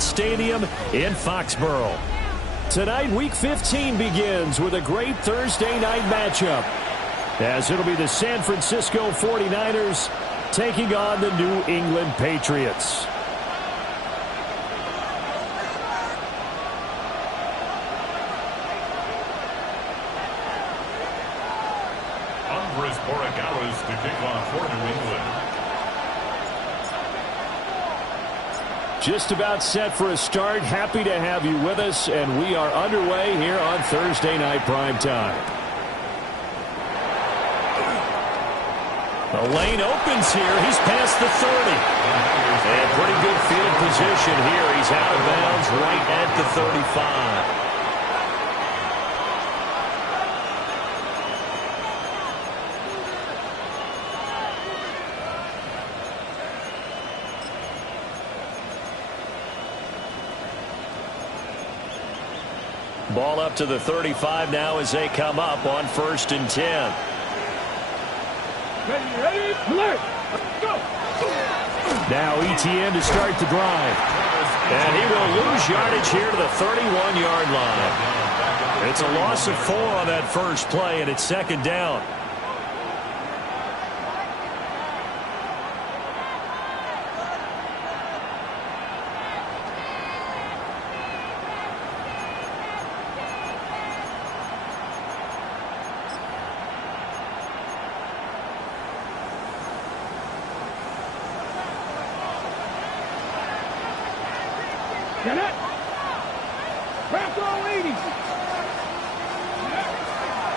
Gillette Stadium in Foxborough. Tonight, Week 15 begins with a great Thursday night matchup, as it'll be the San Francisco 49ers taking on the New England Patriots. To kick off for New England. Just about set for a start. Happy to have you with us, and we are underway here on Thursday Night Primetime. The lane opens here. He's past the 30. And pretty good field position here. He's out of bounds right at the 35. Ball up to the 35 now as they come up on 1st and 10. Ready, alert, go! Now ETN to start the drive. And he will lose yardage here to the 31-yard line. It's a loss of 4 on that first play, and it's 2nd down.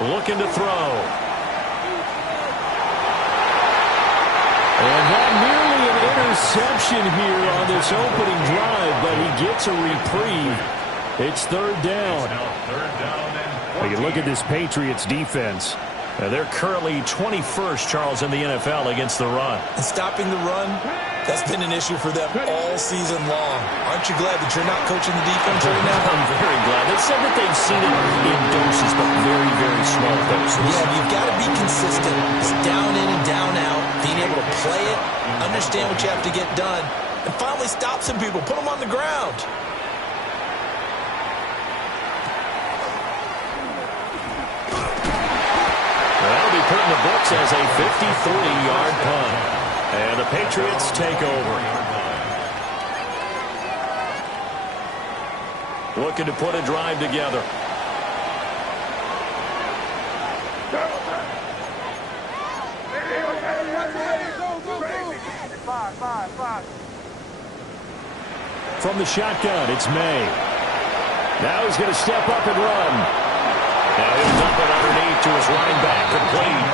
Looking to throw. And not nearly an interception here on this opening drive, but he gets a reprieve. It's 3rd down. We can look at this Patriots defense. They're currently 21st, Charles, in the NFL against the run. And stopping the run, that's been an issue for them all season long. Aren't you glad that you're not coaching the defense right now? I'm very glad. They said that they've seen it in doses, but very, very small doses. Yeah, you've got to be consistent. It's down in and down out. Being able to play it, understand what you have to get done, and finally stop some people. Put them on the ground. That'll be put in the books as a 53-yard punt. And the Patriots take over. Looking to put a drive together. From the shotgun, it's May. Now he's going to step up and run. Now he'll dump it underneath to his running back, complete.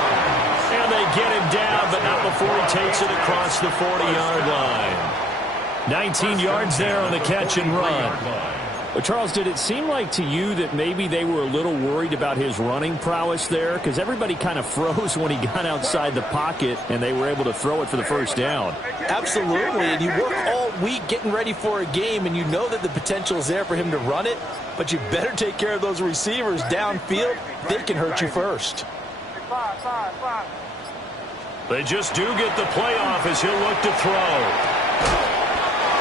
And they get him down, but not before he takes it across the 40-yard line. 19 yards there on the catch and run. But Charles, did it seem like to you that maybe they were a little worried about his running prowess there? Because everybody kind of froze when he got outside the pocket, and they were able to throw it for the 1st down. Absolutely, and you work all week getting ready for a game, and you know that the potential is there for him to run it, but you better take care of those receivers downfield. They can hurt you first. They just do get the play off as he'll look to throw.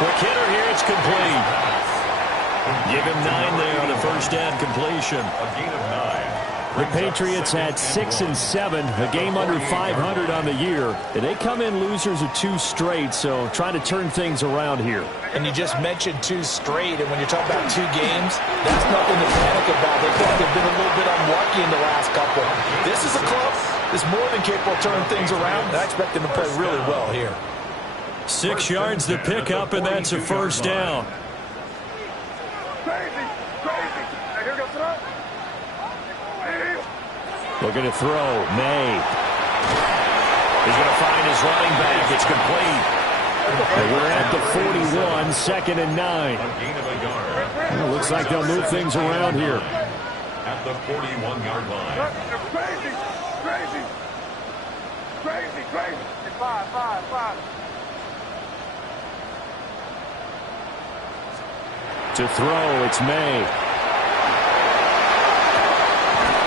Quick hitter here, it's complete. Give him 9 there on the first down completion. A gain of 9. The Patriots had 6 and 7, a game under 500 on the year. And they come in losers of 2 straight, so trying to turn things around here. And you just mentioned 2 straight, and when you're talking about 2 games, that's nothing to panic about. They think they've been a little bit unlucky in the last couple. This is a club that's more than capable of turning things around, and I expect them to play really well here. 6 yards to pick up, and that's a first down. Looking to throw. May. He's going to find his running back. It's complete. And we're at the 41, 2nd and 9. Well, looks like they'll move things around here. At the 41-yard line. Crazy. Five. To throw, it's May.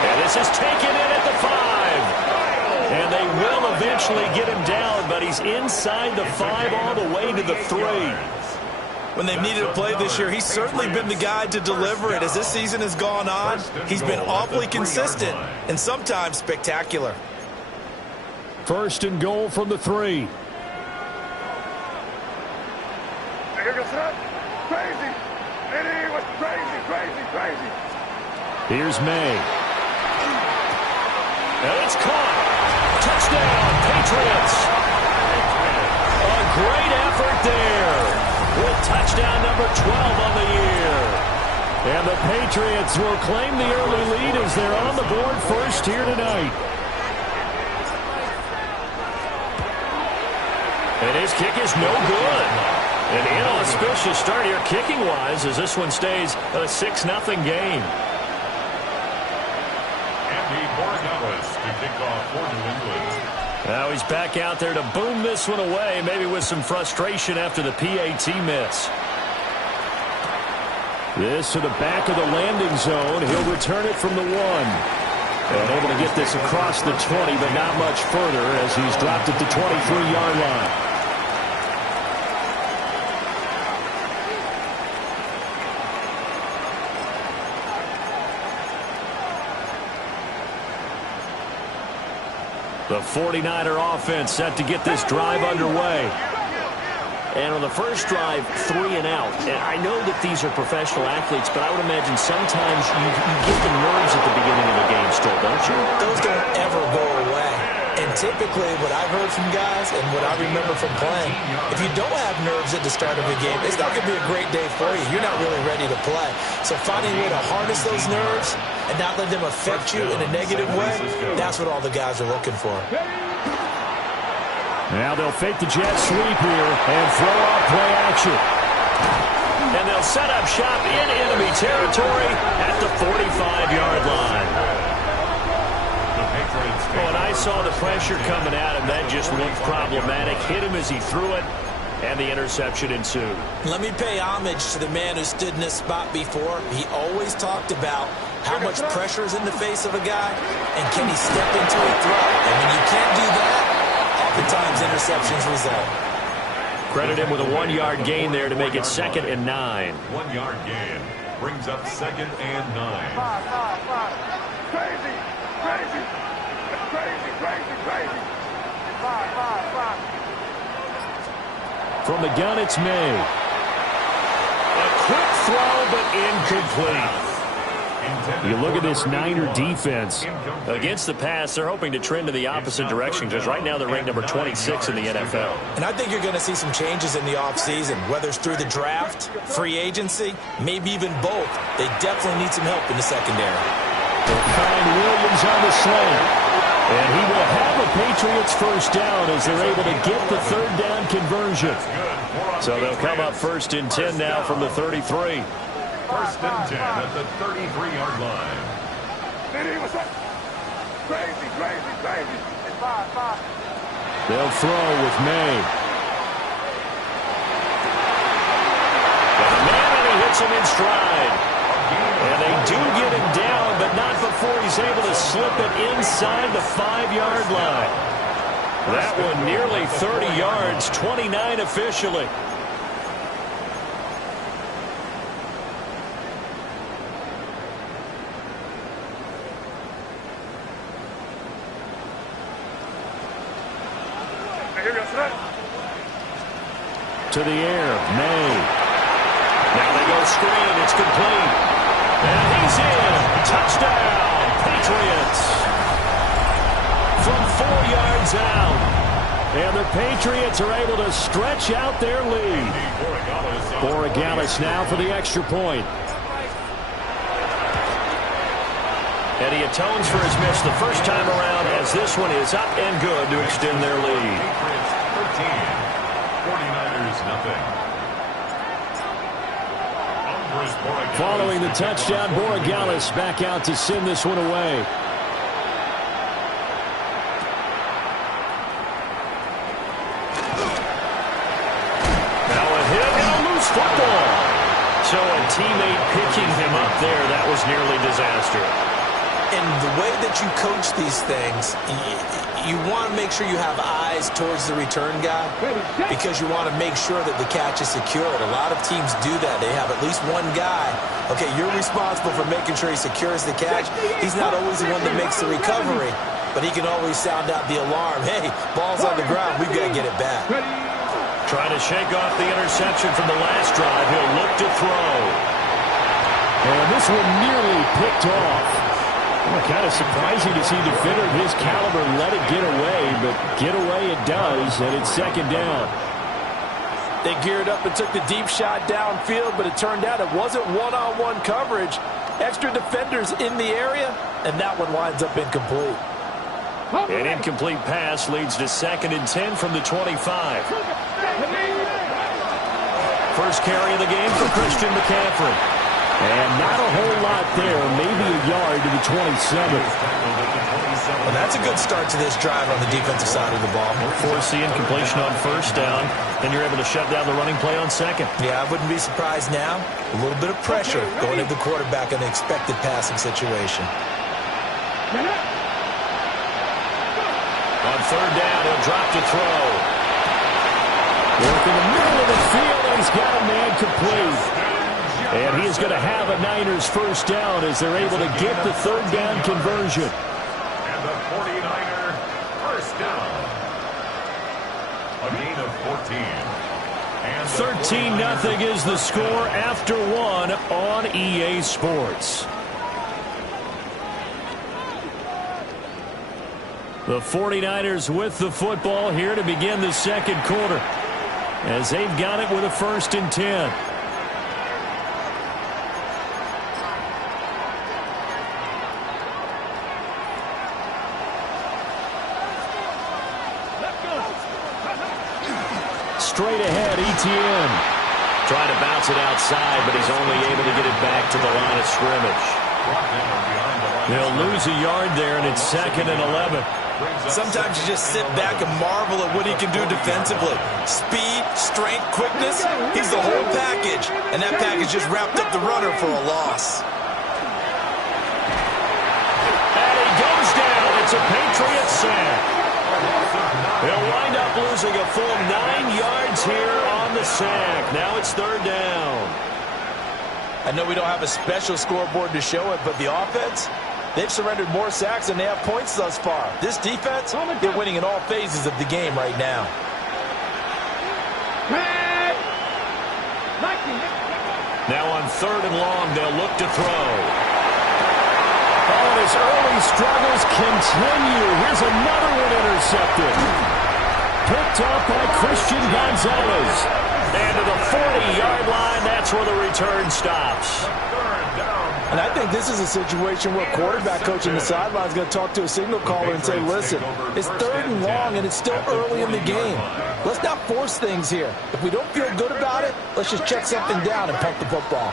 And this is taken in at the 5. And they will eventually get him down, but he's inside the 5 all the way to the 3. when they've needed a play this year, he's certainly been the guy to deliver it. As this season has gone on, he's been awfully consistent and sometimes spectacular. First and goal from the 3. Crazy. It was crazy, crazy, crazy. Here's May. And it's caught. Touchdown, Patriots. A great effort there with touchdown number 12 on the year. And the Patriots will claim the early lead as they're on the board first here tonight. And his kick is no good. An inauspicious start here kicking-wise as this one stays a 6-0 game. To kick off for New England. Now he's back out there to boom this one away, maybe with some frustration after the PAT miss. This to the back of the landing zone. He'll return it from the 1. And able to get this across the 20, but not much further as he's dropped at the 23-yard line. The 49er offense set to get this drive underway. And on the first drive, 3 and out. And I know that these are professional athletes, but I would imagine sometimes you get the nerves at the beginning of a game still, don't you? Those don't ever go away. And typically what I've heard from guys and what I remember from playing, if you don't have nerves at the start of a game, it's not going to be a great day for you. You're not really ready to play. So finding a way to harness those nerves and not let them affect you in a negative way, that's what all the guys are looking for. Now they'll fake the jet sweep here and throw out play action. And they'll set up shop in enemy territory at the 45-yard line. Oh, and I saw the pressure coming at him. That just looked problematic. Hit him as he threw it, and the interception ensued. Let me pay homage to the man who stood in this spot before. He always talked about how much pressure is in the face of a guy, and can he step into a throw? And when you can't do that, oftentimes interceptions result. Credit him with a 1-yard gain there to make it 2nd and 9. 1-yard gain brings up 2nd and 9. Crazy, crazy, crazy, crazy, crazy. 5. From the gun, it's May. A quick throw, but incomplete. You look at this Niner defense. Against the pass, they're hoping to trend in the opposite direction because right now they're ranked number 26 in the NFL. And I think you're going to see some changes in the offseason, whether it's through the draft, free agency, maybe even both. They definitely need some help in the secondary. They'll find Williams on the slant. And he will have a Patriots first down as they're able to get the 3rd down conversion. So they'll come up 1st and 10 now from the 33. 1st and 10 at the 33-yard line. Crazy, crazy, crazy. 5. They'll throw with May. And he hits him in stride. And they do get him down, but not before he's able to slip it inside the 5-yard line. That one nearly 30 yards, 29 officially. To the air, May. Now they go screen, it's complete. And he's in. Touchdown, Patriots. From 4 yards out. And the Patriots are able to stretch out their lead. Borregales now for the extra point. And he atones for his miss the first time around as this one is up and good to extend their lead. 49ers nothing. Following the touchdown, Borregales back out to send this one away. Now a hit and a loose football. So a teammate picking him up there, that was nearly disaster. And the way that you coach these things, you want to make sure you have eyes towards the return guy because you want to make sure that the catch is secured. A lot of teams do that. They have at least one guy. Okay, you're responsible for making sure he secures the catch. He's not always the one that makes the recovery, but he can always sound out the alarm. Hey, ball's on the ground. We've got to get it back. Trying to shake off the interception from the last drive. He'll look to throw. And this one nearly picked off. Well, kind of surprising to see a defender of his caliber let it get away, but get away it does, and it's second down. They geared up and took the deep shot downfield, but it turned out it wasn't one-on-one coverage. Extra defenders in the area, and that one winds up incomplete. An incomplete pass leads to 2nd and 10 from the 25. First carry of the game for Christian McCaffrey. And not a whole lot there, maybe a yard to the 27. Well, that's a good start to this drive on the defensive side of the ball. Force the incompletion on first down, then you're able to shut down the running play on second. Yeah, I wouldn't be surprised now. A little bit of pressure going into the quarterback in an expected passing situation. On third down, he'll drop to throw. Work in the middle of the field, and he's got a man complete. And he's going to have a Niners first down as they're able to get the third down conversion. And the 49er first down. A gain of 14. 13-0 is the score after one on EA Sports. The 49ers with the football here to begin the second quarter as they've got it with a 1st and 10. Straight ahead, Etienne. Trying to bounce it outside, but he's only able to get it back to the line of scrimmage. They'll lose a yard there, and it's 2nd and 11. Sometimes you just sit back and marvel at what he can do defensively. Speed, strength, quickness, he's the whole package. And that package just wrapped up the runner for a loss. And he goes down. It's a Patriot sack. They'll wind up losing a full 9 yards here on the sack. Now it's third down. I know we don't have a special scoreboard to show it, but the offense, they've surrendered more sacks than they have points thus far. This defense, they're winning in all phases of the game right now. Now on third and long, they'll look to throw. Oh, his early struggles continue. Here's another one intercepted. Picked up by Christian Gonzalez. And to the 40-yard line, that's where the return stops. And I think this is a situation where quarterback coach in the sideline is going to talk to a signal caller and say, listen, it's third and long and it's still early in the game. Let's not force things here. If we don't feel good about it, let's just check something down and punt the football.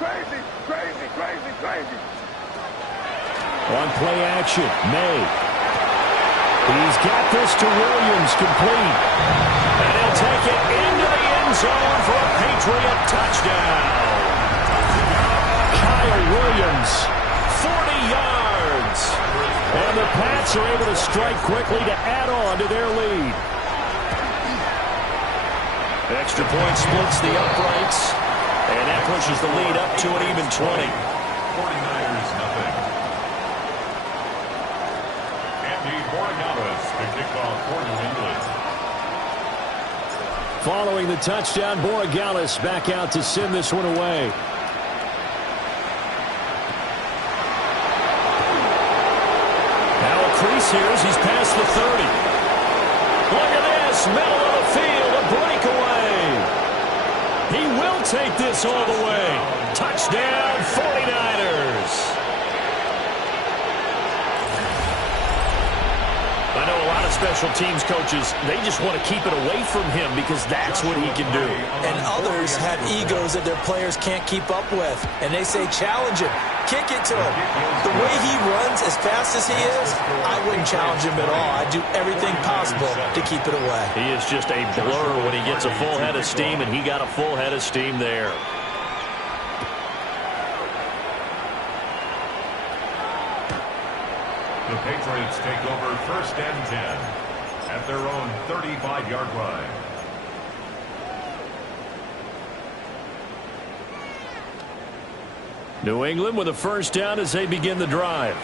Crazy, crazy, crazy, crazy. On play action, May. He's got this to Williams, complete. And he'll take it into the end zone for a Patriot touchdown. Kyle Williams, 40 yards. And the Pats are able to strike quickly to add on to their lead. Extra point splits the uprights. And that pushes the lead up to an even 20. 49ers nothing. Andy Borgalis to kick off for New England. Following the touchdown, Borgalis back out to send this one away. Now a crease here as he's past the 30. Look at this, middle of the field, a breakaway. He will take this all the way. Touchdown, 49ers. I know a lot of special teams coaches, they just want to keep it away from him because that's what he can do. And others have egos that their players can't keep up with. And they say, challenge him. Kick it to him. The way he runs as fast as he is, I wouldn't challenge him at all. I'd do everything possible to keep it away. He is just a blur when he gets a full head of steam, and he got a full head of steam there. The Patriots take over 1st and 10 at their own 35-yard line. New England with a 1st down as they begin the drive.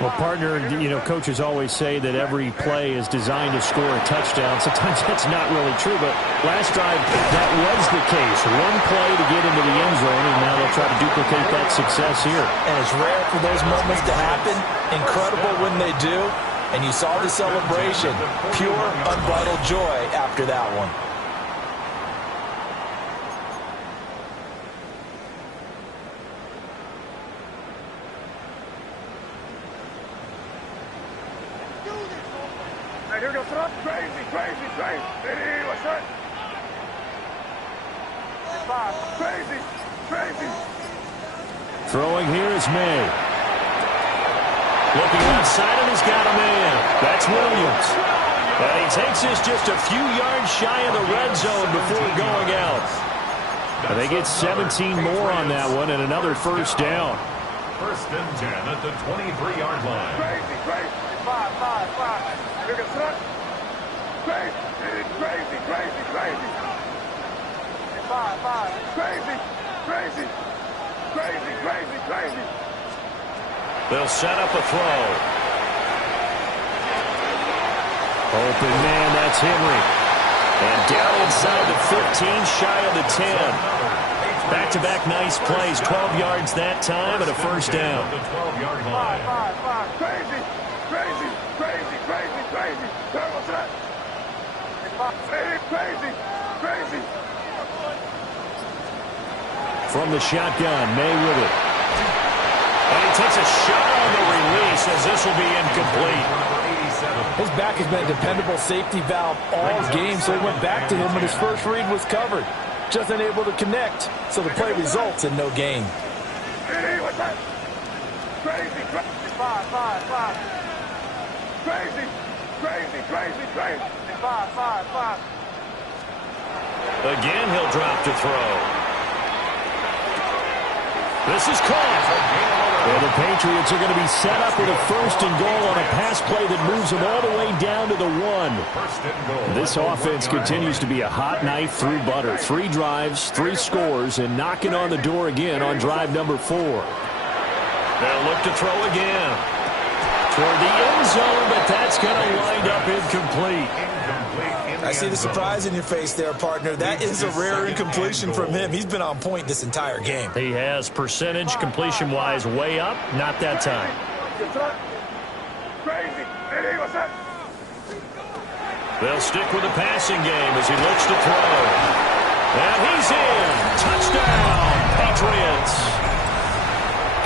Well, partner, you know, coaches always say that every play is designed to score a touchdown. Sometimes that's not really true, but last drive, that was the case. One play to get into the end zone, and now they'll try to duplicate that success here. And it's rare for those moments to happen. Incredible when they do. And you saw the celebration. Pure, unbridled joy after that one. Here goes crazy, crazy, crazy. Hey, what's that? Crazy, crazy. Throwing here is May. Looking left side, and he's got a man. That's Williams. And he takes this just a few yards shy of the red zone before going out. And they get 17 more on that one and another 1st down. 1st and 10 at the 23-yard line. Crazy, crazy. 5. Here goes that. Crazy, crazy, crazy, crazy. 5. Crazy, crazy, crazy, crazy, crazy. They'll set up a throw. Open man, that's Henry. And down inside the 15, shy of the 10. Back-to-back nice plays, 12 yards that time and a 1st down. The 12-yard line. 5. Crazy, crazy, crazy, crazy, crazy. What's that? Crazy, crazy. From the shotgun, May with it. And he takes a shot on the release as this will be incomplete. His back has been a dependable safety valve all game, so he went back to him when his first read was covered. Just unable to connect, so the play results in no gain. Hey, what's that? Crazy, crazy. 5. Crazy, crazy, crazy, crazy. 5. Again, he'll drop to throw. This is caught. Well, the Patriots are going to be set up with a 1st and goal on a pass play that moves them all the way down to the 1. This offense continues to be a hot knife through butter. 3 drives, 3 scores, and knocking on the door again on drive number 4. They'll look to throw again. Toward the end zone, but that's going to wind up incomplete. I see the surprise in your face there, partner. That is a rare incompletion from him. He's been on point this entire game. He has percentage completion-wise way up. Not that time. Crazy. Hey, what's that? They'll stick with the passing game as he looks to throw. And he's in. Touchdown, Patriots.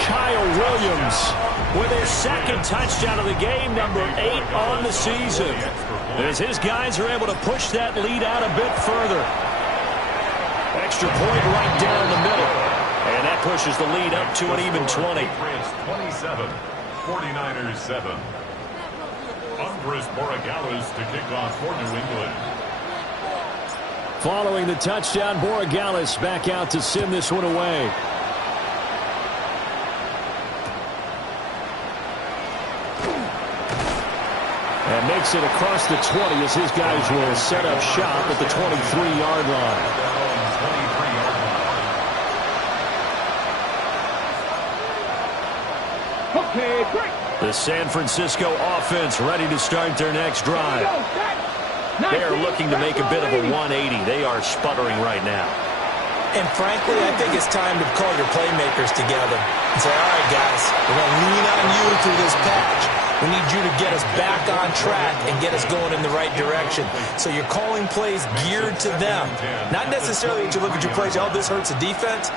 Kyle Williams with his 2nd touchdown of the game, number 8 on the season. As his guys are able to push that lead out a bit further. Extra point right down the middle. And that pushes the lead up to an even 20. 27, 49ers 7. Andres Borregales to kick off for New England. Following the touchdown, Borregales back out to send this one away. And makes it across the 20 as his guys will set up shop at the 23-yard line. Okay, great. The San Francisco offense ready to start their next drive. They are looking to make a bit of a 180. They are sputtering right now. And frankly, I think it's time to call your playmakers together and say, all right, guys, we're going to lean on you through this patch. We need you to get us back on track and get us going in the right direction. So you're calling plays geared to them. Not necessarily that you look at your plays, oh, this hurts the defense.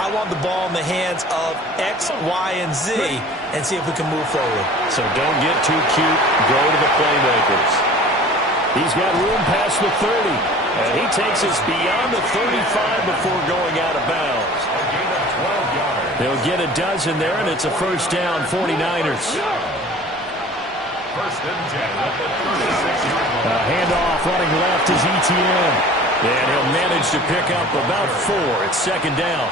I want the ball in the hands of X, Y, and Z and see if we can move forward. So don't get too cute. Go to the playmakers. He's got room past the 30. And he takes us beyond the 35 before going out of bounds. They'll get a dozen there, and it's a 1st down, 49ers. 1st and 10 at the 36-yard line. Handoff running left is ETN. And he'll manage to pick up about 4 at second down.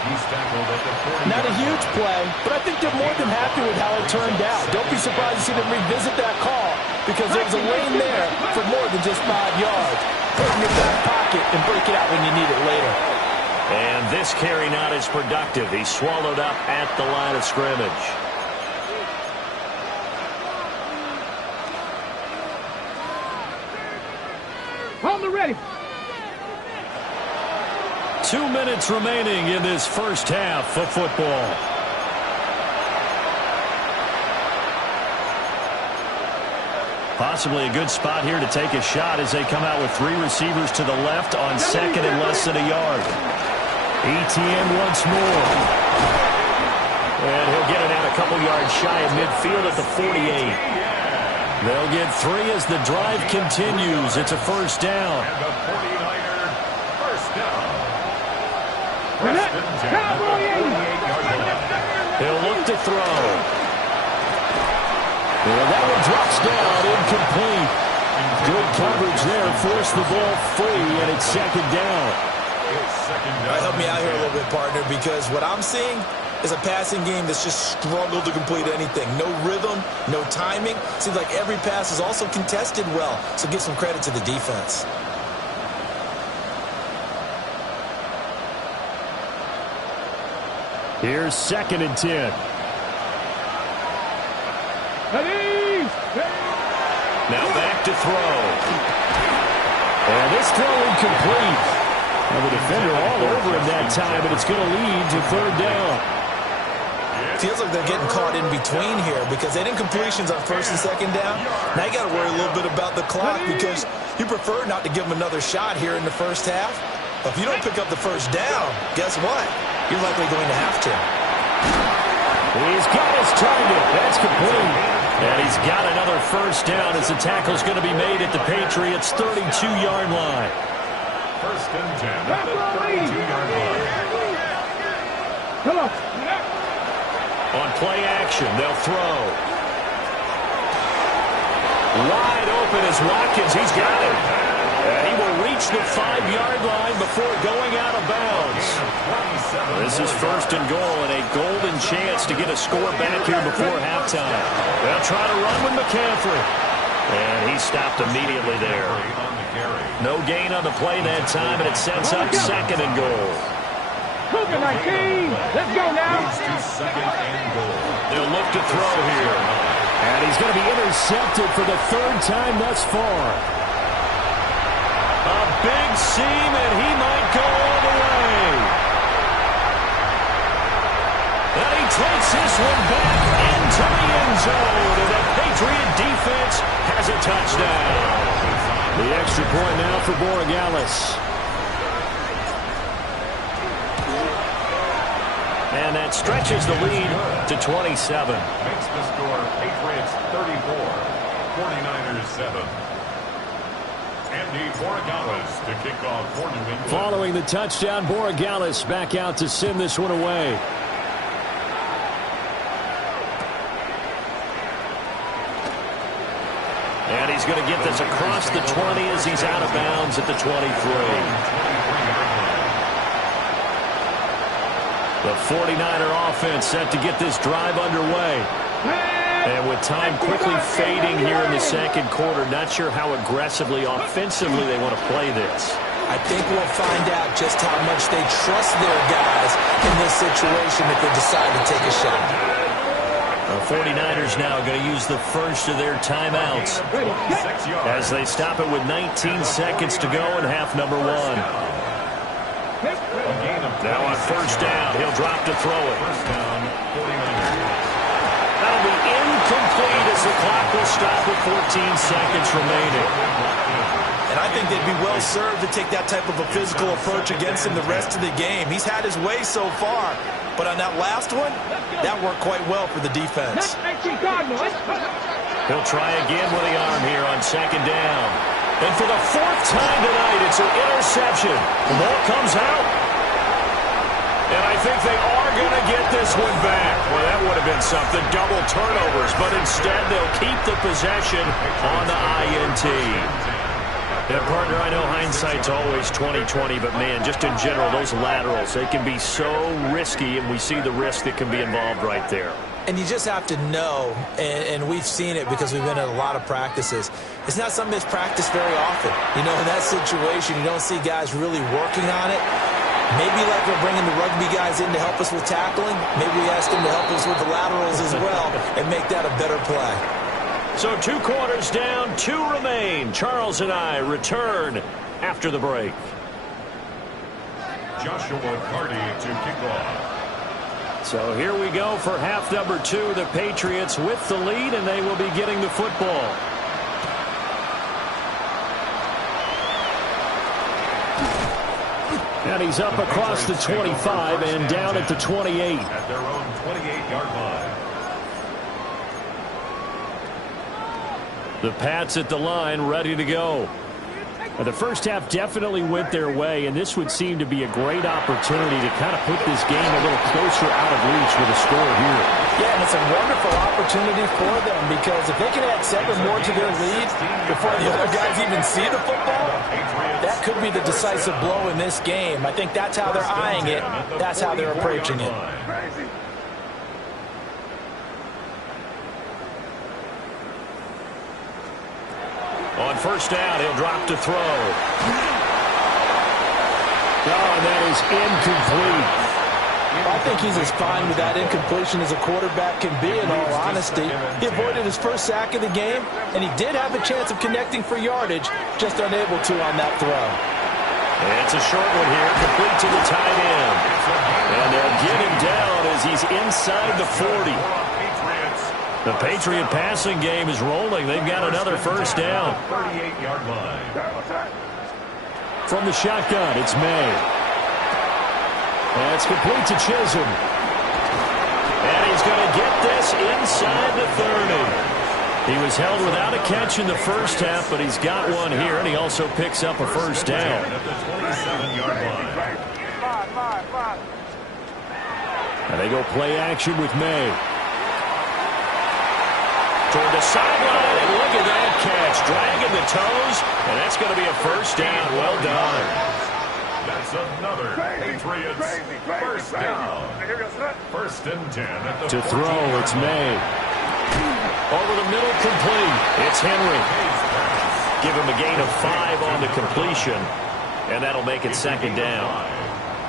Not a huge play, but I think they're more than happy with how it turned out. Don't be surprised to see them revisit that call because there was a lane there for more than just 5 yards. Put it in your back pocket and break it out when you need it later. And this carry not as productive. He's swallowed up at the line of scrimmage. On the ready. 2 minutes remaining in this first half of football. Possibly a good spot here to take a shot as they come out with 3 receivers to the left on second and less than a yard. ETN once more. And he'll get it out a couple yards shy of midfield at the 48. They'll get 3 as the drive continues. It's a first down. And the 49er first down. He'll look to throw. Well, that one drops down, incomplete. Good coverage there, forced the ball free, and it's second down. Help me out here a little bit, partner, because what I'm seeing is a passing game that's just struggled to complete anything. No rhythm, no timing. Seems like every pass is also contested well, so give some credit to the defense. Here's second and 10. Now back to throw. And this throw incomplete. Well, the defender all over him that time, but it's going to lead to third down. Feels like they're getting caught in between here because they didn't completions on first and second down. Now you got to worry a little bit about the clock because you prefer not to give them another shot here in the first half. But if you don't pick up the first down, guess what? You're likely going to have to. He's got his target. That's complete. And he's got another first down as the tackle's going to be made at the Patriots' 32-yard line. First and 10 at the 32-yard line. Come on. On play action, they'll throw. Wide open is Watkins. He's got it. And he will reach the 5-yard line before going out of bounds. This is first and goal and a golden chance to get a score back here before halftime. They'll try to run with McCaffrey. And he stopped immediately there. No gain on the play that time, and it sets up second and goal. Cougar 19. Let's go now. Second and goal. They'll look to throw here. And he's going to be intercepted for the 3rd time thus far. A big seam, and he might go all the way. And he takes this one back into the end zone. And the Patriot defense has a touchdown. The extra point now for Borregales. And that stretches the lead to 27. Makes the score Patriots 34, 49ers 7. Andy Borregales to kick off for New England. Following the touchdown, Borregales back out to send this one away. And he's going to get this across the 20 as he's out of bounds at the 23. The 49er offense set to get this drive underway. And with time quickly fading here in the second quarter, not sure how aggressively, offensively they want to play this. I think we'll find out just how much they trust their guys in this situation if they decide to take a shot. The 49ers now going to use the first of their timeouts as they stop it with 19 seconds to go in half number 1. Now on first down, he'll drop to throw it. First down, 49ers. That'll be incomplete as the clock will stop with 14 seconds remaining. And I think they'd be well served to take that type of a physical approach against him the rest of the game. He's had his way so far, but on that last one, that worked quite well for the defense. He'll try again with the arm here on second down. And for the 4th time tonight, it's an interception. The ball comes out. And I think they are going to get this one back. Well, that would have been something. Double turnovers. But instead, they'll keep the possession on the INT. Yeah, partner, I know hindsight's always 20/20, but man, just in general, those laterals, they can be so risky, and we see the risk that can be involved right there. And you just have to know, and we've seen it because we've been at a lot of practices. It's not something that's practiced very often. You know, in that situation, you don't see guys really working on it. Maybe like we're bringing the rugby guys in to help us with tackling. Maybe we ask them to help us with the laterals as well and make that a better play. So 2 quarters down, 2 remain. Charles and I return after the break. Joshua Carty to kick off. So here we go for half number 2. The Patriots with the lead, and they will be getting the football. And he's up across the 25 and down at the 28. At their own 28-yard line. The Pats at the line, ready to go. The first half definitely went their way, and this would seem to be a great opportunity to kind of put this game a little closer out of reach with a score here. Yeah, and it's a wonderful opportunity for them because if they can add 7 more to their lead before the other guys even see the football, that could be the decisive blow in this game. I think that's how they're eyeing it. That's how they're approaching it. On first down, he'll drop to throw. Oh, and that is incomplete. I think he's as fine with that incompletion as a quarterback can be, in all honesty. He avoided his first sack of the game, and he did have a chance of connecting for yardage, just unable to on that throw. It's a short one here, complete to the tight end. And they'll get him down as he's inside the 40. The Patriot passing game is rolling. They've got another first down. 38-yard line. From the shotgun, it's May. And it's complete to Chisholm. And he's going to get this inside the 30. He was held without a catch in the first half, but he's got one here, and he also picks up a first down. At the 27-yard line. And they go play action with May. Toward the sideline, and look at that catch. Dragging the toes, and that's going to be a first down. Well done. That's another Patriots first down. 1st and 10 at the To throw, it's May. Over the middle, complete. It's Henry. Give him a gain of 5 on the completion, and that'll make it second down.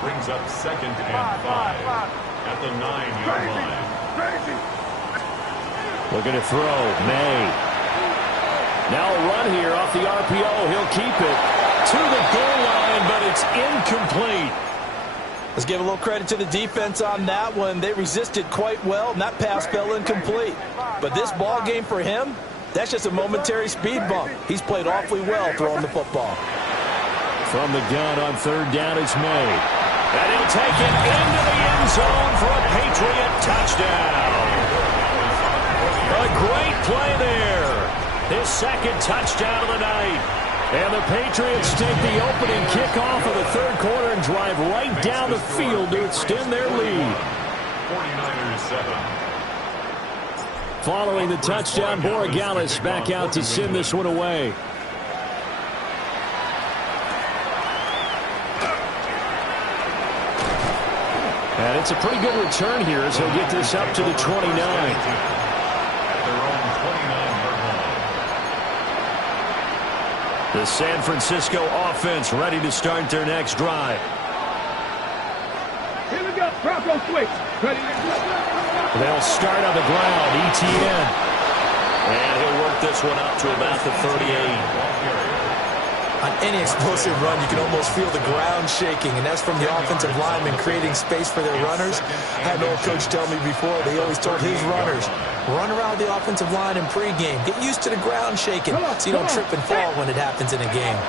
Brings up 2nd and 5 at the 9-yard line. Looking to throw, May. Now a run here off the RPO. He'll keep it to the goal line, but it's incomplete. Let's give a little credit to the defense on that one. They resisted quite well, and that pass fell incomplete. But this ball game for him, that's just a momentary speed bump. He's played awfully well throwing the football. From the gun on 3rd down, it's May. And he'll take it into the end zone for a Patriot touchdown. A great play there. His 2nd touchdown of the night. And the Patriots take the opening kickoff of the 3rd quarter and drive right down the field to extend their lead. 49ers 7. Following the touchdown, Borregales back out to send this one away. And it's a pretty good return here as he'll get this up to the 29. The San Francisco offense ready to start their next drive. Here we go. Bronco switch. Ready. They'll start on the ground. ETN. And he'll work this one up to about the 38. On any explosive run, you can almost feel the ground shaking, and that's from the offensive linemen creating space for their runners. I had an old coach tell me before, they always told his runners, run around the offensive line in pregame. Get used to the ground shaking so you don't trip and fall when it happens in a game.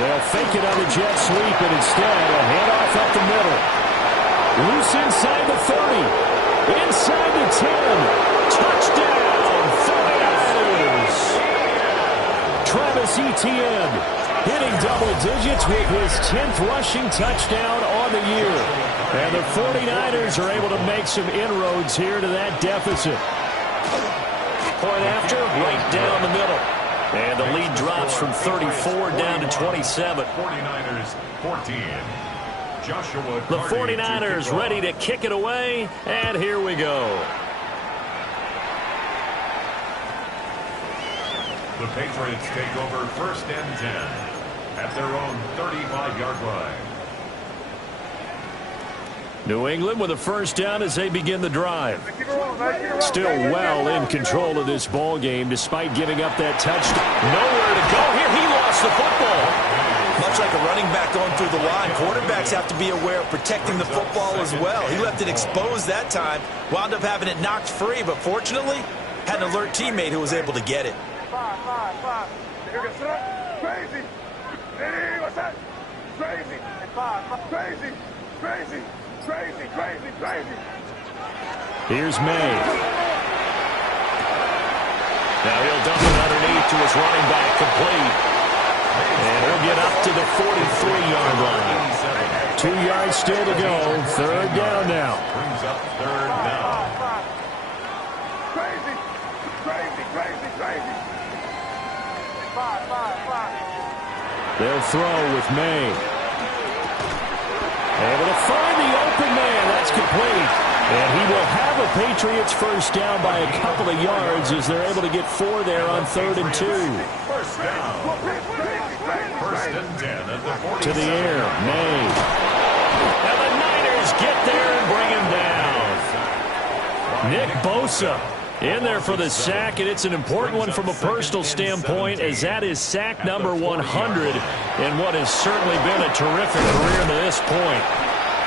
They'll fake it on the jet sweep, and instead a handoff up the middle. Loose inside the 30. Inside the 10. Touchdown, 49ers. Travis Etienne hitting double digits with his 10th rushing touchdown on the year. And the 49ers are able to make some inroads here to that deficit. Point after, right down the middle. And the lead drops from 34 down to 27. 49ers 14. Joshua The Carty 49ers ready to kick it away, and here we go. The Patriots take over 1st and 10 at their own 35-yard line. New England with a first down as they begin the drive. Still well in control of this ball game despite giving up that touchdown. Nowhere to go here. He lost the football. Much like a running back going through the line, quarterbacks have to be aware of protecting the football as well. He left it exposed that time, wound up having it knocked free, but fortunately had an alert teammate who was able to get it. Crazy. Hey, what's that? Crazy. Crazy. Crazy. Crazy, crazy, crazy. Here's May. Now he'll dump it underneath to his running back, complete. And he'll get up to the 43-yard line. 2 yards still to go. 3rd down now. Brings up 3rd down. Crazy, crazy, crazy, crazy. They'll throw with May. Able to find the open man. That's complete. And he will have a Patriots first down by a couple of yards as they're able to get 4 there on 3rd and 2. First down. 1st and 10 at the 47. To the air, May. And the Niners get there and bring him down. Nick Bosa in there for the sack, and it's an important one from a personal standpoint as that is sack number 100 in what has certainly been a terrific career to this point.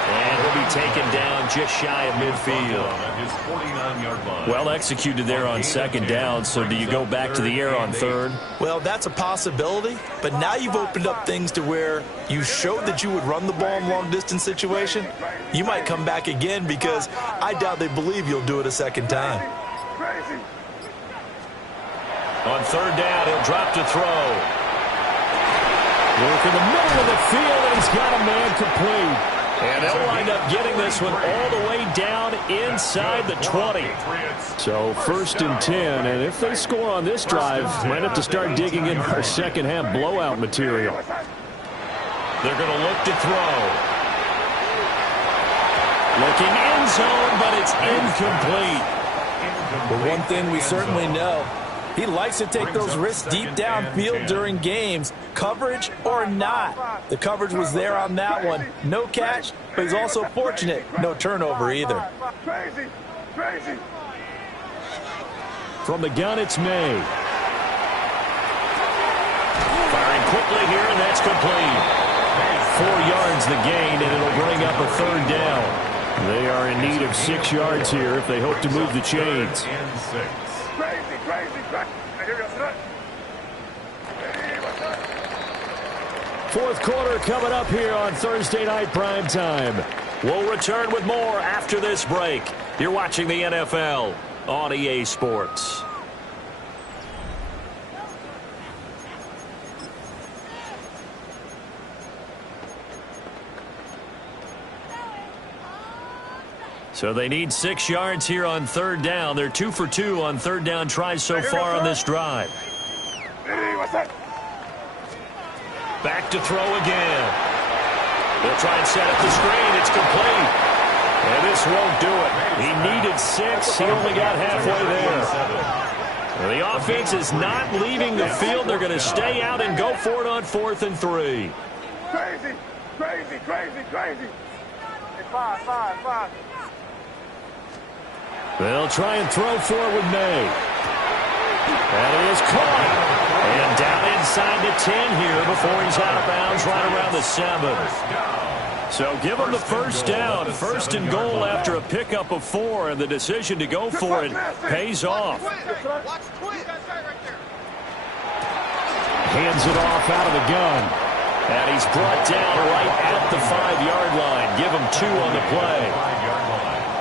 And he'll be taken down just shy of midfield. His 49-yard line. Well executed there on 2nd down, so do you go back to the air on 3rd? Well, that's a possibility, but now you've opened up things to where you showed that you would run the ball in long-distance situation. You might come back again because I doubt they believe you'll do it a 2nd time. Crazy. On 3rd down, he'll drop to throw. Work in the middle of the field, and he's got a man complete. And they'll wind up getting this one all the way down inside the 20. So 1st and 10, and if they score on this drive, might have to start digging in for second-half blowout material. They're going to look to throw. Looking end zone, but it's incomplete. But one thing we certainly know, he likes to take those risks deep downfield during games, coverage or not. The coverage was there on that one. No catch, but he's also fortunate. No turnover either. Crazy, crazy. From the gun, it's May. Firing quickly here, and that's complete. 4 yards the gain, and it'll bring up a 3rd down. They are in need of 6 yards here if they hope to move the chains. And 6. Crazy, crazy, crazy. Hey, what's that? 4th quarter coming up here on Thursday Night Prime Time. We'll return with more after this break. You're watching the NFL on EA Sports. So they need 6 yards here on 3rd down. They're 2 for 2 on 3rd down tries so far on this drive. Hey, what's that? Back to throw again. They'll try and set up the screen. It's complete. And this won't do it. He needed 6. He only got halfway there. The offense is not leaving the field. They're going to stay out and go for it on 4th and 3. Crazy, crazy, crazy, crazy. Hey, five. They'll try and throw for it with May. And it is caught. And down inside the 10 here before he's out of bounds right around the 7. So give him the first down. 1st and goal after a pickup of 4. And the decision to go for it pays off. Hands it off out of the gun. And he's brought down right at the 5-yard line. Give him 2 on the play.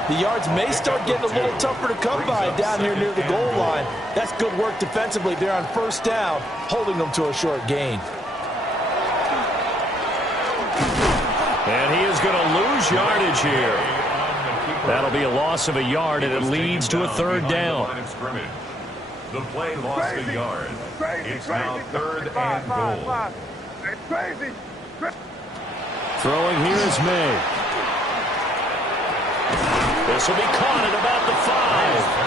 The yards may start getting a little tougher to come by down here near the goal line. That's good work defensively there on 1st down, holding them to a short gain. And he is going to lose yardage here. That'll be a loss of a yard, and it leads to a 3rd down. The play lost a yard. It's now 3rd and goal. It's crazy. Throwing here is May. This will be caught at about the 5.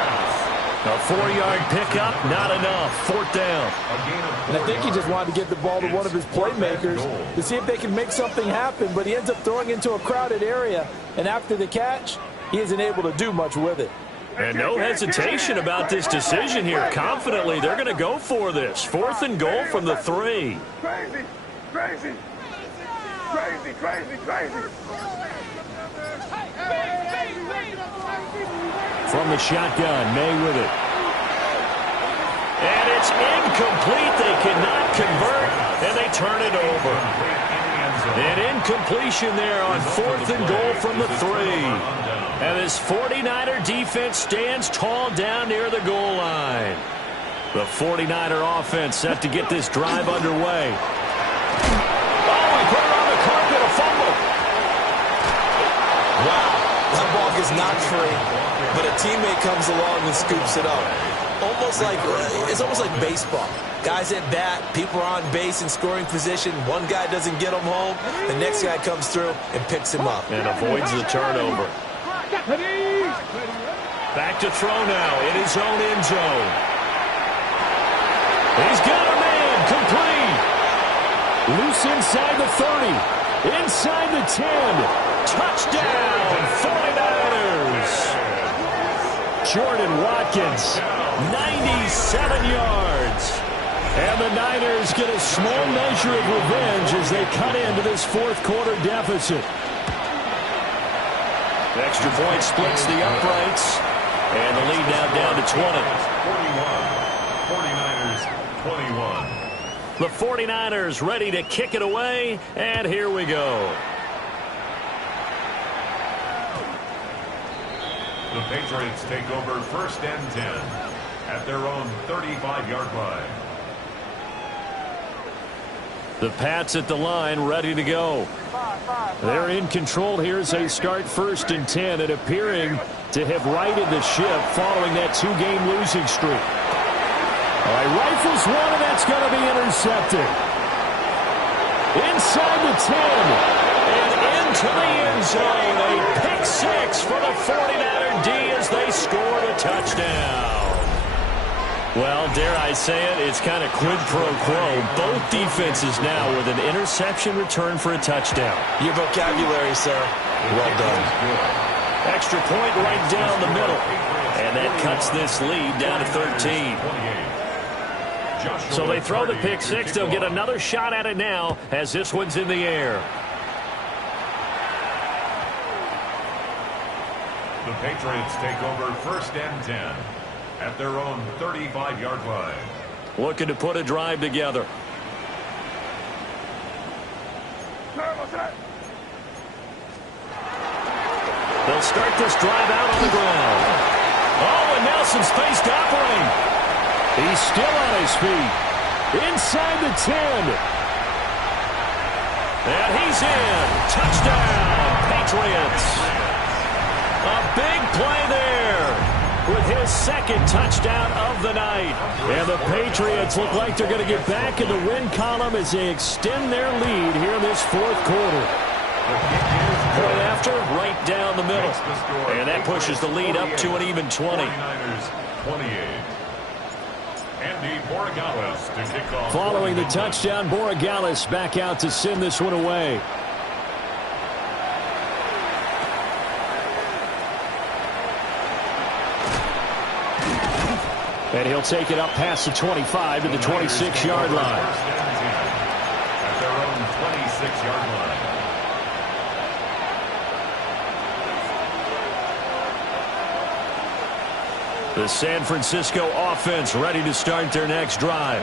A 4-yard pickup, not enough. 4th down. And I think he just wanted to get the ball to one of his playmakers to see if they can make something happen, but he ends up throwing into a crowded area, and after the catch, he isn't able to do much with it. And no hesitation about this decision here. Confidently, they're going to go for this. 4th and goal from the 3. Crazy, crazy, crazy, crazy, crazy. From the shotgun, May with it. And it's incomplete. They cannot convert, and they turn it over. An incompletion there on 4th and goal from the 3. And this 49er defense stands tall down near the goal line. The 49er offense set to get this drive underway. Oh, he put it on the carpet, a fumble. Wow, that ball gets knocked free, but a teammate comes along and scoops it up. It's almost like baseball. Guys at bat, people are on base in scoring position. One guy doesn't get him home. The next guy comes through and picks him up. And avoids the turnover. Back to throw now in his own end zone. He's got a man, complete. Loose inside the 30. Inside the 10. Touchdown, 49ers. Jordan Watkins, 97 yards. And the Niners get a small measure of revenge as they cut into this 4th quarter deficit. Extra point splits the uprights. And the lead now down to 20. 41. 49ers 21. The 49ers ready to kick it away. And here we go. The Patriots take over 1st and 10 at their own 35-yard line. The Pats at the line, ready to go. They're in control here as they start 1st and 10 and appearing to have righted the ship following that 2-game losing streak. All right, rifles one, and that's going to be intercepted. Inside the 10. And into the end zone. A pick 6 for the 49er D as they score the touchdown. Well, dare I say it, it's kind of quid pro quo. Both defenses now with an interception return for a touchdown. Your vocabulary, sir. Well done. Extra point right down the middle. And that cuts this lead down to 13. So they throw the pick 6. They'll get another shot at it now as this one's in the air. The Patriots take over 1st and 10 at their own 35-yard line. Looking to put a drive together. They'll start this drive out on the ground. Oh, and Nelson's faced opening. He's still on his feet. Inside the 10. And he's in. Touchdown, Patriots. A big play there with his 2nd touchdown of the night. And the Patriots look like they're going to get back in the win column as they extend their lead here in this 4th quarter. Point after, right down the middle. And that pushes the lead up to an even 20. 49ers 28. Andy Borregales to kick off. Following the touchdown, Borregales back out to send this one away. And he'll take it up past the 25 to the 26-yard line. At their own 26-yard line. The San Francisco offense ready to start their next drive.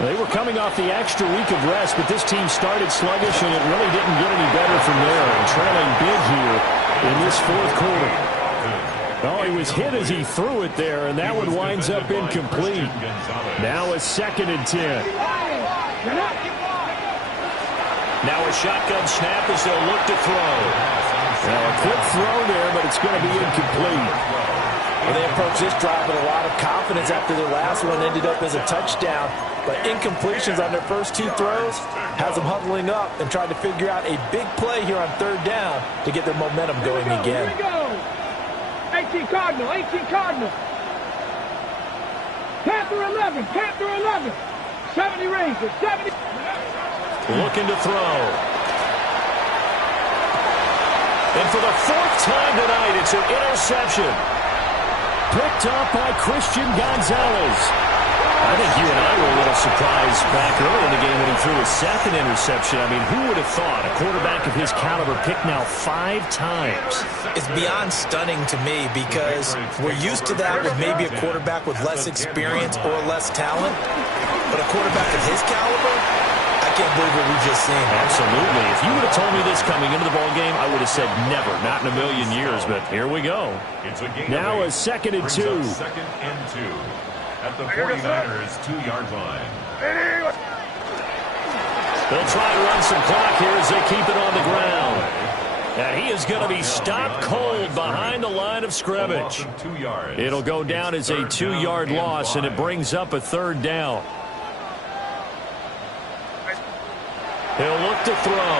They were coming off the extra week of rest, but this team started sluggish, and it really didn't get any better from there. And trailing big here in this 4th quarter. Oh, he was hit as he threw it there, and that one winds up incomplete. Now a 2nd and 10. Now a shotgun snap as they'll look to throw. Now a quick throw there, but it's going to be incomplete. game. Well, they approached this drive with a lot of confidence after their last one ended up as a touchdown. But incompletions on their first two throws has them huddling up and trying to figure out a big play here on third down to get their momentum going again. Here we go. 18 Cardinal, 18 Cardinal. Panther 11, Panther 11. 70 Rangers, 70. Looking to throw. And for the fourth time tonight, it's an interception. Picked up by Christian Gonzalez. I think you and I were a little surprised back early in the game when he threw his second interception. I mean, who would have thought a quarterback of his caliber picked now 5 times? It's beyond stunning to me because we're used to that with maybe a quarterback with less experience or less talent. But a quarterback of his caliber, I can't believe what we've just seen. Absolutely. If you would have told me this coming into the ball game, I would have said never, not in a million years. But here we go. It's a game now a 2nd and 2. Second and 2 at the 49ers 2-yard line. They'll try to run some clock here as they keep it on the ground. And he is going to be stopped cold behind the line of scrimmage. It'll go down as a 2-yard loss, and it brings up a 3rd down. He'll look to throw.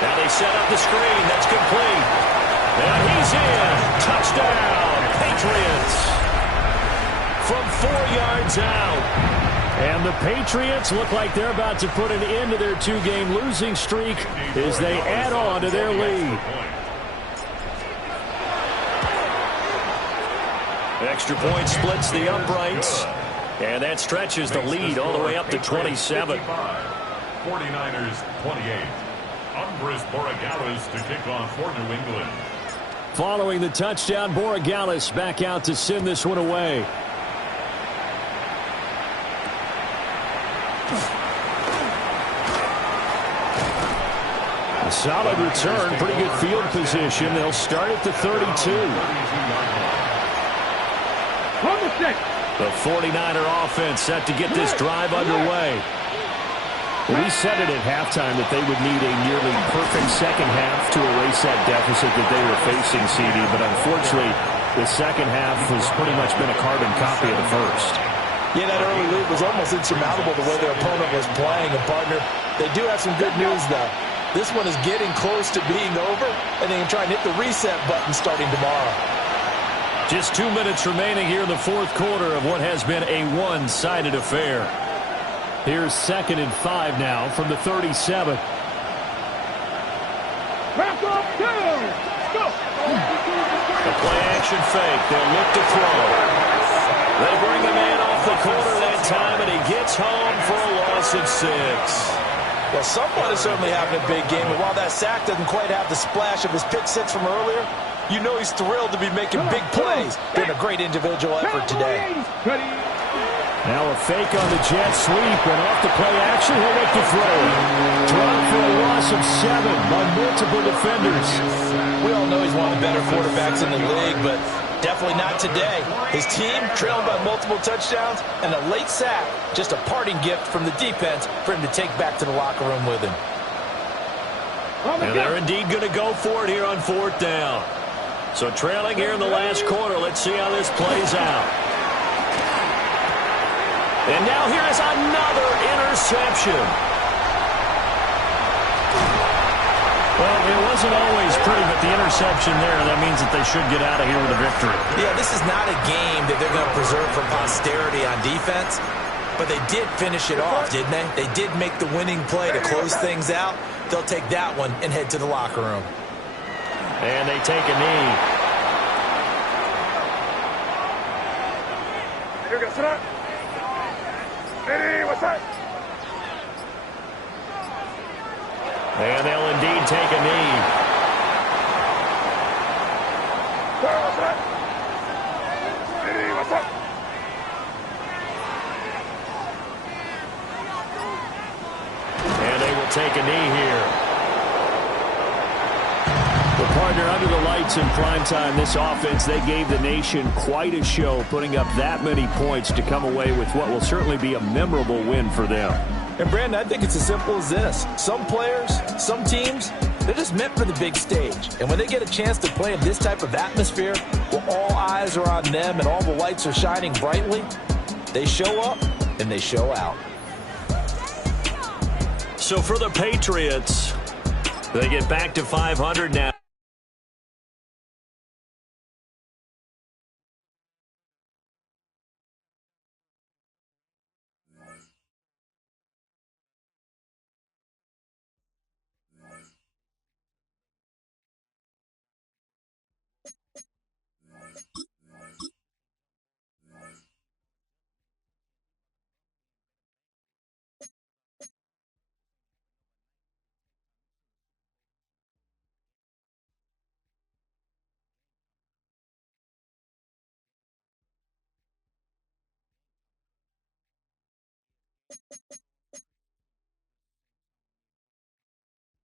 Now they set up the screen. That's complete. And he's in. Touchdown, Patriots. From 4 yards out. And the Patriots look like they're about to put an end to their 2-game losing streak as they add on to their lead. Extra point splits the uprights. And that stretches the lead all the way up to 27. 49ers 28. Andres Borregales to kick off for New England. Following the touchdown, Borregales back out to send this one away. A solid return, pretty good field position. They'll start at the 32. The 49er offense set to get this drive underway. We said it at halftime that they would need a nearly perfect second half to erase that deficit that they were facing, CD, but unfortunately, the second half has pretty much been a carbon copy of the first. Yeah, that early lead was almost insurmountable the way their opponent was playing. And, partner, they do have some good news, though. This one is getting close to being over, and they can try and hit the reset button starting tomorrow. Just 2 minutes remaining here in the 4th quarter of what has been a one-sided affair. Here's 2nd and 5 now from the 37. Back up, go! The play-action fake. They'll look to throw. They bring him in off the corner that time, and he gets home for a loss of 6. Well, someone is certainly having a big game, and while that sack doesn't quite have the splash of his pick six from earlier, you know he's thrilled to be making big plays during a great individual effort today. Now a fake on the jet sweep, and off the play action, he'll look to throw. Dropped for a loss of 7 by multiple defenders. We all know he's one of the better quarterbacks in the league, but definitely not today. His team trailing by multiple touchdowns, and a late sack, just a parting gift from the defense for him to take back to the locker room with him. And they're indeed going to go for it here on 4th down. So trailing here in the last quarter, let's see how this plays out. And now here is another interception. Well, it wasn't always pretty, but the interception there, that means that they should get out of here with a victory. Yeah, this is not a game that they're going to preserve for posterity on defense, but they did finish it off, didn't they? They did make the winning play to close things out. They'll take that one and head to the locker room. And they take a knee. And they'll indeed take a knee. And they will take a knee here. The partner under the lights in primetime, this offense, they gave the nation quite a show, putting up that many points to come away with what will certainly be a memorable win for them. And, Brandon, I think it's as simple as this. Some players, some teams, They're just meant for the big stage. And when they get a chance to play in this type of atmosphere, where all eyes are on them and all the lights are shining brightly, they show up and they show out. So for the Patriots, they get back to 500 now.